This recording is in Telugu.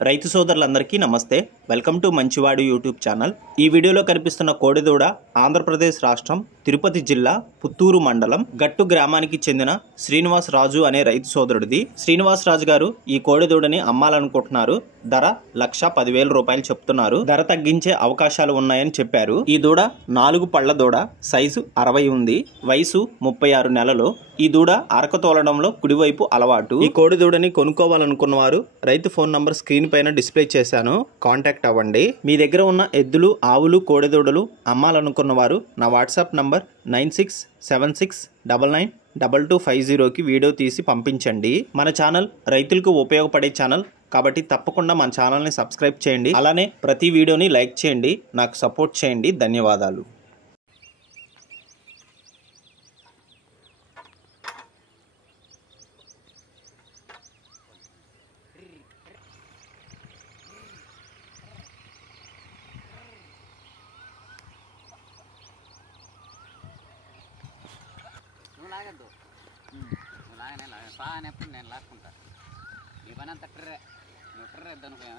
రైతు సోదరులందరికీ నమస్తే. వెల్కమ్ టు మంచివాడు యూట్యూబ్ ఛానల్. ఈ వీడియోలో కనిపిస్తున్న కోడెదూడ ఆంధ్రప్రదేశ్ రాష్ట్రం తిరుపతి జిల్లా పుత్తూరు మండలం గట్టు గ్రామానికి చెందిన శ్రీనివాస్ రాజు అనే రైతు సోదరుడిది. శ్రీనివాస్ రాజు గారు ఈ కోడెదూడని అమ్మాలనుకుంటున్నారు. ధర 1,10,000 రూపాయలు చెప్తున్నారు. ధర తగ్గించే అవకాశాలు ఉన్నాయని చెప్పారు. ఈ దూడ 4 పళ్ల దూడ, సైజు 60 ఉంది. వయసు 36 నెలలు. ఈ దూడ అరక తోలడంలో కుడివైపు అలవాటు. ఈ కోడెదూడని కొనుక్కోవాలనుకున్న వారు రైతు ఫోన్ నంబర్ స్క్రీన్ పైన డిస్ప్లే చేశాను, కాంటాక్ట్ అవ్వండి. మీ దగ్గర ఉన్న ఎద్దులు, ఆవులు, కోడెదూడలు అమ్మాలనుకున్న వారు నా వాట్సాప్ నంబర్ 9676992250కి వీడియో తీసి పంపించండి. మన ఛానల్ రైతులకు ఉపయోగపడే ఛానల్ కాబట్టి తప్పకుండా మన ఛానల్ని సబ్స్క్రైబ్ చేయండి. అలానే ప్రతి వీడియోని లైక్ చేయండి, నాకు సపోర్ట్ చేయండి. ధన్యవాదాలు. లాగద్దు లాగనే లాగ సానప్పుడు నేను లాక్కుంటా. ఈ పని అంతా ట్రే నువ్వు ట్రే అనుకోయా.